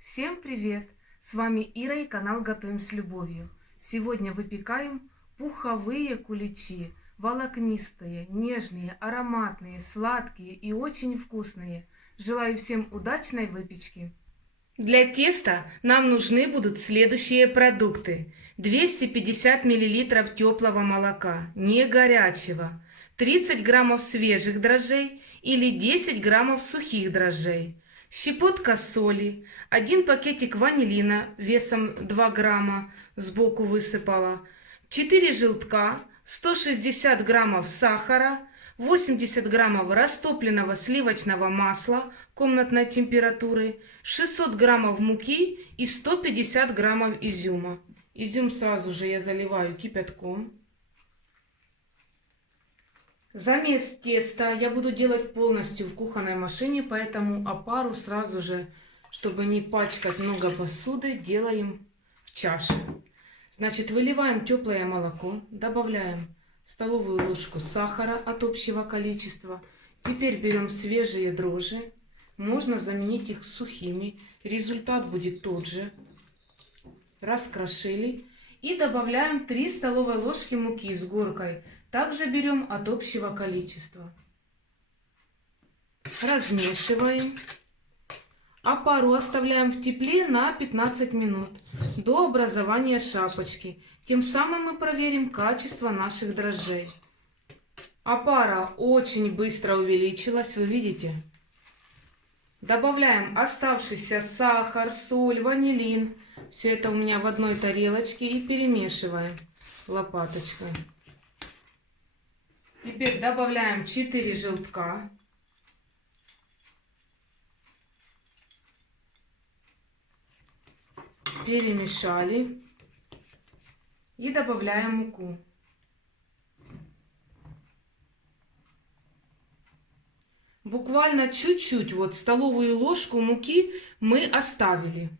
Всем привет! С вами Ира и канал Готовим с любовью. Сегодня выпекаем пуховые куличи. Волокнистые, нежные, ароматные, сладкие и очень вкусные. Желаю всем удачной выпечки! Для теста нам нужны будут следующие продукты. 250 мл теплого молока, не горячего, 30 граммов свежих дрожжей или 10 граммов сухих дрожжей, щепотка соли, 1 пакетик ванилина весом 2 грамма, сбоку высыпала, 4 желтка, 160 граммов сахара, 80 граммов растопленного сливочного масла комнатной температуры, 600 граммов муки и 150 граммов изюма. Изюм сразу же я заливаю кипятком. Замес теста я буду делать полностью в кухонной машине, поэтому опару сразу же, чтобы не пачкать много посуды, делаем в чаше. Значит, выливаем теплое молоко, добавляем столовую ложку сахара от общего количества. Теперь берем свежие дрожжи, можно заменить их сухими, результат будет тот же. Раскрошили и добавляем 3 столовые ложки муки с горкой. Также берем от общего количества. Размешиваем. Опару оставляем в тепле на 15 минут до образования шапочки. Тем самым мы проверим качество наших дрожжей. Опара очень быстро увеличилась, вы видите? Добавляем оставшийся сахар, соль, ванилин. Все это у меня в одной тарелочке и перемешиваем лопаточкой. Теперь добавляем 4 желтка. Перемешали. И добавляем муку. Буквально чуть-чуть, вот столовую ложку муки мы оставили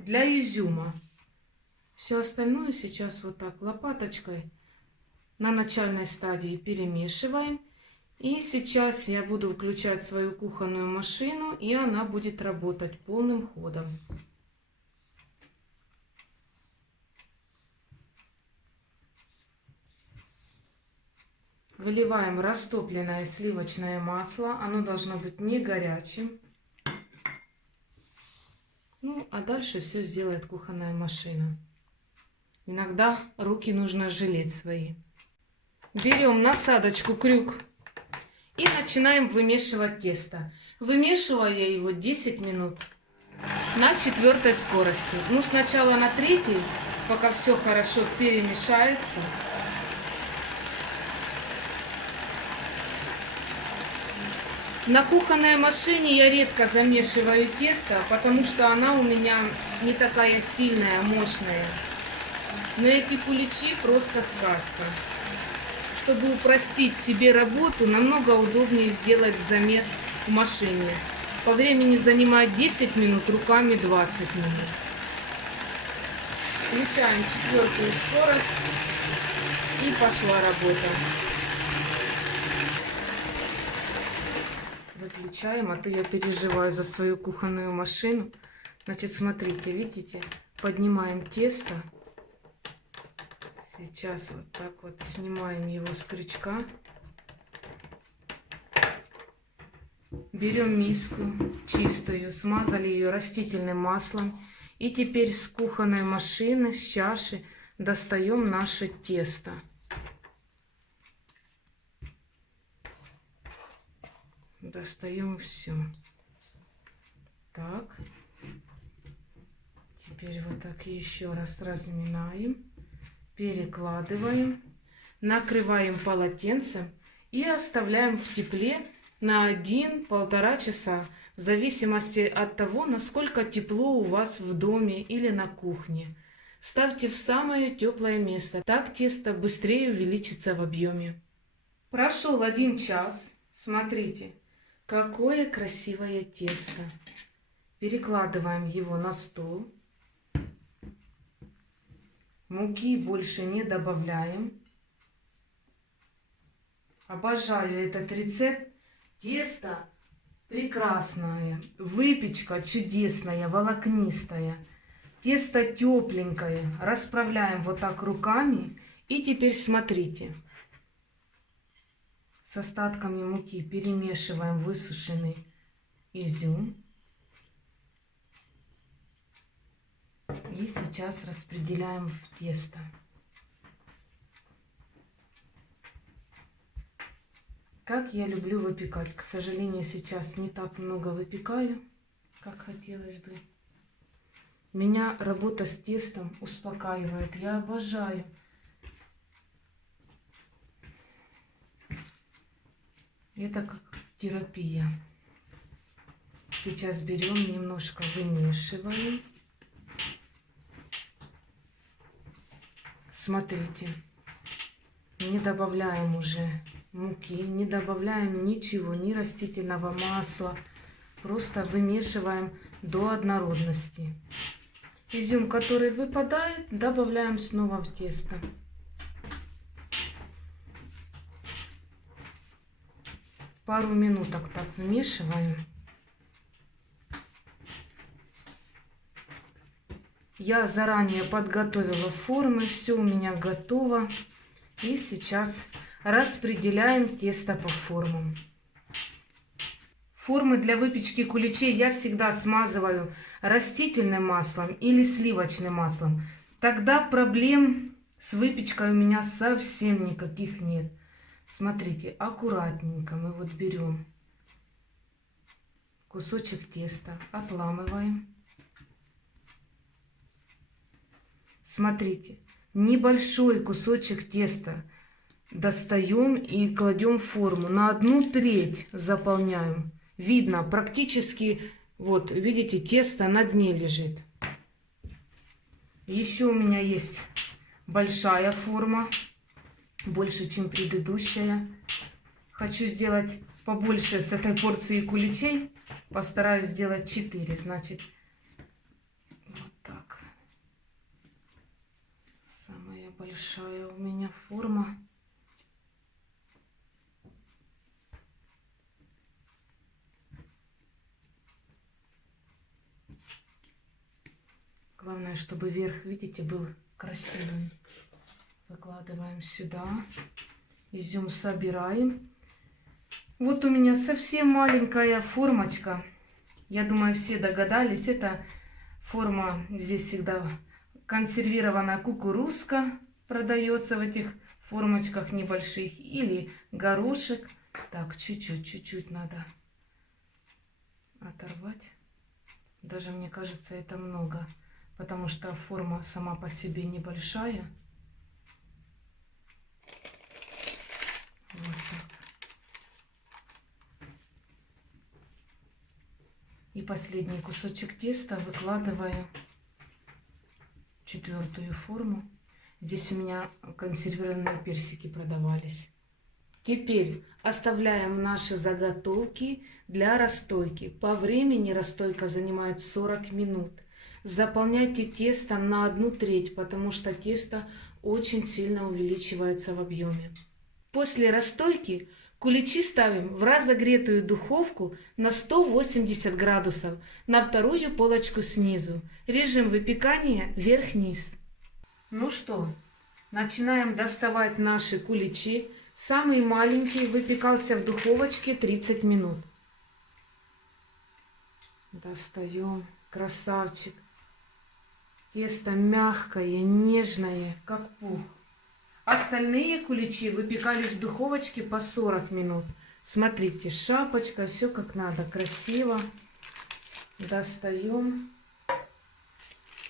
для изюма. Все остальное сейчас вот так лопаточкой на начальной стадии перемешиваем. И сейчас я буду включать свою кухонную машину, и она будет работать полным ходом. Выливаем растопленное сливочное масло. Оно должно быть не горячим. Ну, а дальше все сделает кухонная машина. Иногда руки нужно жалеть свои. Берем насадочку крюк и начинаем вымешивать тесто. Вымешиваю я его 10 минут на 4 скорости. Ну, сначала на 3, пока все хорошо перемешается. На кухонной машине я редко замешиваю тесто, потому что она у меня не такая сильная, мощная. Но эти куличи просто сказка. Чтобы упростить себе работу, намного удобнее сделать замес в машине. По времени занимает 10 минут, руками 20 минут. Включаем 4 скорость и пошла работа. Выключаем, а то я переживаю за свою кухонную машину. Значит, смотрите, видите, поднимаем тесто. Сейчас вот так вот снимаем его с крючка. Берем миску чистую, смазали ее растительным маслом. И теперь с кухонной машины, с чаши достаем наше тесто. Достаем все. Так. Теперь вот так еще раз разминаем. Перекладываем, накрываем полотенцем и оставляем в тепле на 1-1,5 часа, в зависимости от того, насколько тепло у вас в доме или на кухне. Ставьте в самое теплое место, так тесто быстрее увеличится в объеме. Прошел 1 час, смотрите, какое красивое тесто. Перекладываем его на стол. Муки больше не добавляем. Обожаю этот рецепт. Тесто Прекрасная выпечка, чудесная, волокнистая. Тесто тепленькое. Расправляем вот так руками. И теперь смотрите. С остатками муки перемешиваем высушенный изюм. И сейчас распределяем в тесто. Как я люблю выпекать. К сожалению, сейчас не так много выпекаю, как хотелось бы. Меня работа с тестом успокаивает. Я обожаю. Это как терапия. Сейчас берем, немножко вымешиваем. Смотрите. Не добавляем уже муки, не добавляем ничего, ни растительного масла. Просто вымешиваем до однородности. Изюм, который выпадает, добавляем снова в тесто. Пару минуток так вмешиваем. Я заранее подготовила формы, все у меня готово. И сейчас распределяем тесто по формам. Формы для выпечки куличей я всегда смазываю растительным маслом или сливочным маслом. Тогда проблем с выпечкой у меня совсем никаких нет. Смотрите, аккуратненько мы вот берем кусочек теста, отламываем. Смотрите, небольшой кусочек теста достаем и кладем в форму. На 1/3 заполняем. Видно, практически, вот, видите, тесто на дне лежит. Еще у меня есть большая форма, больше, чем предыдущая. Хочу сделать побольше с этой порции куличей. Постараюсь сделать 4, значит, вот так. Самая большая у меня форма. Главное, чтобы верх, видите, был красивым. Выкладываем сюда. Изюм собираем. Вот у меня совсем маленькая формочка. Я думаю, все догадались. Это форма, здесь всегда консервированная кукурузка продается в этих формочках небольших. Или горошек. Так, чуть-чуть надо оторвать. Даже мне кажется, это много. Потому что форма сама по себе небольшая. Вот так. И последний кусочек теста выкладываю в 4-ю форму. Здесь у меня консервированные персики продавались. Теперь оставляем наши заготовки для расстойки. По времени расстойка занимает 40 минут. Заполняйте тесто на 1/3, потому что тесто очень сильно увеличивается в объеме. После расстойки куличи ставим в разогретую духовку на 180 градусов на 2-ю полочку снизу. Режим выпекания вверх-вниз. Ну что, начинаем доставать наши куличи. Самый маленький выпекался в духовочке 30 минут. Достаем. Красавчик. Тесто мягкое, нежное, как пух. Остальные куличи выпекались в духовочке по 40 минут. Смотрите, шапочка, все как надо, красиво. Достаем.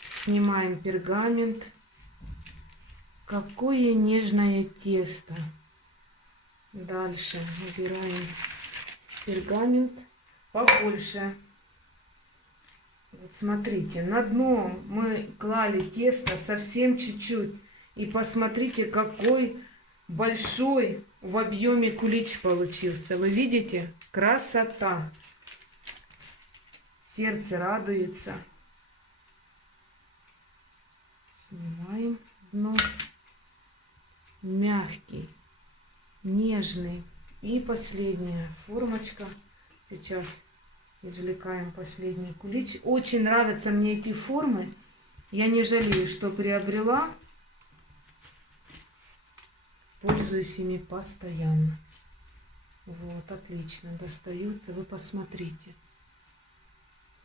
Снимаем пергамент. Какое нежное тесто. Дальше набираем пергамент побольше. Вот смотрите, на дно мы клали тесто совсем чуть-чуть. И посмотрите, какой большой в объеме кулич получился. Вы видите? Красота. Сердце радуется. Снимаем дно. Мягкий, нежный. И последняя формочка. Сейчас Извлекаем последний кулич. Очень нравятся мне эти формы. Я не жалею, что приобрела. Пользуюсь ими постоянно. Вот, отлично, достаются. Вы посмотрите.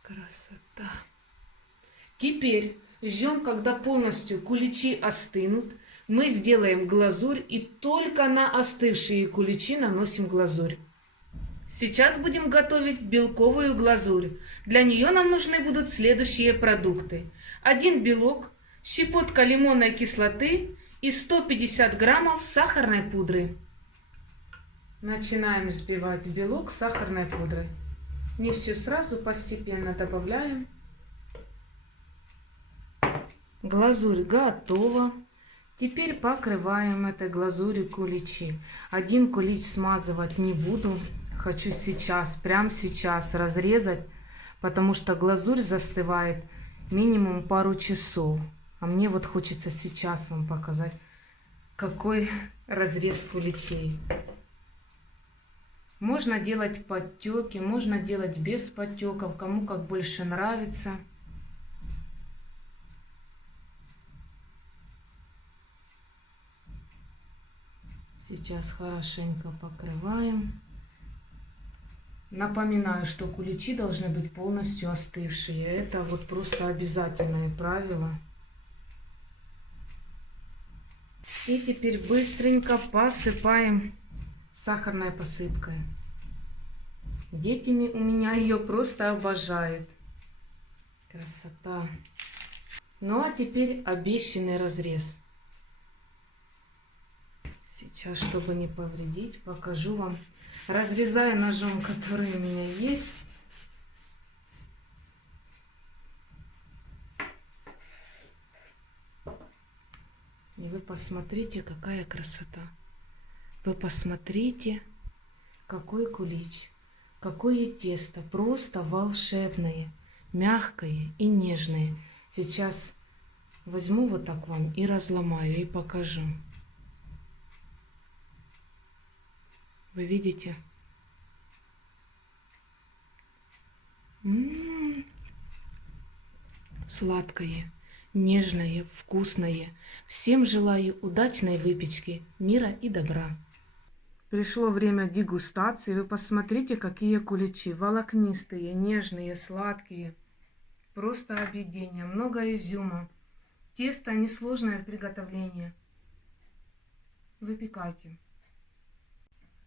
Красота. Теперь ждем, когда полностью куличи остынут. Мы сделаем глазурь и только на остывшие куличи наносим глазурь. Сейчас будем готовить белковую глазурь. Для нее нам нужны будут следующие продукты. 1 белок, щепотка лимонной кислоты и 150 граммов сахарной пудры. Начинаем взбивать белок с сахарной пудрой. Не все сразу, постепенно добавляем. Глазурь готова. Теперь покрываем этой глазурью куличи. Один кулич смазывать не буду. Хочу сейчас, прямо сейчас разрезать, потому что глазурь застывает минимум пару часов. А мне вот хочется сейчас вам показать, какой разрез куличей. Можно делать подтеки, можно делать без подтеков, кому как больше нравится. Сейчас хорошенько покрываем. Напоминаю, что куличи должны быть полностью остывшие. Это вот просто обязательное правило. И теперь быстренько посыпаем сахарной посыпкой. Дети у меня ее просто обожают. Красота. Ну а теперь обещанный разрез. Сейчас, чтобы не повредить, покажу вам. Разрезаю ножом, который у меня есть. И вы посмотрите, какая красота. Вы посмотрите, какой кулич, какое тесто. Просто волшебное, мягкое и нежное. Сейчас возьму вот так вам и разломаю, и покажу. Вы видите? Сладкое, нежное, вкусное. Всем желаю удачной выпечки, мира и добра. Пришло время дегустации. Вы посмотрите, какие куличи. Волокнистые, нежные, сладкие. Просто объедение. Много изюма. Тесто несложное в приготовлении. Выпекайте.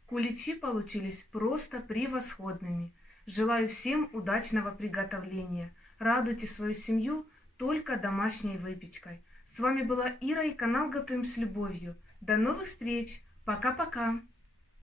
Куличи получились просто превосходными. Желаю всем удачного приготовления. Радуйте свою семью только домашней выпечкой. С вами была Ира и канал Готовим с любовью. До новых встреч. Пока-пока.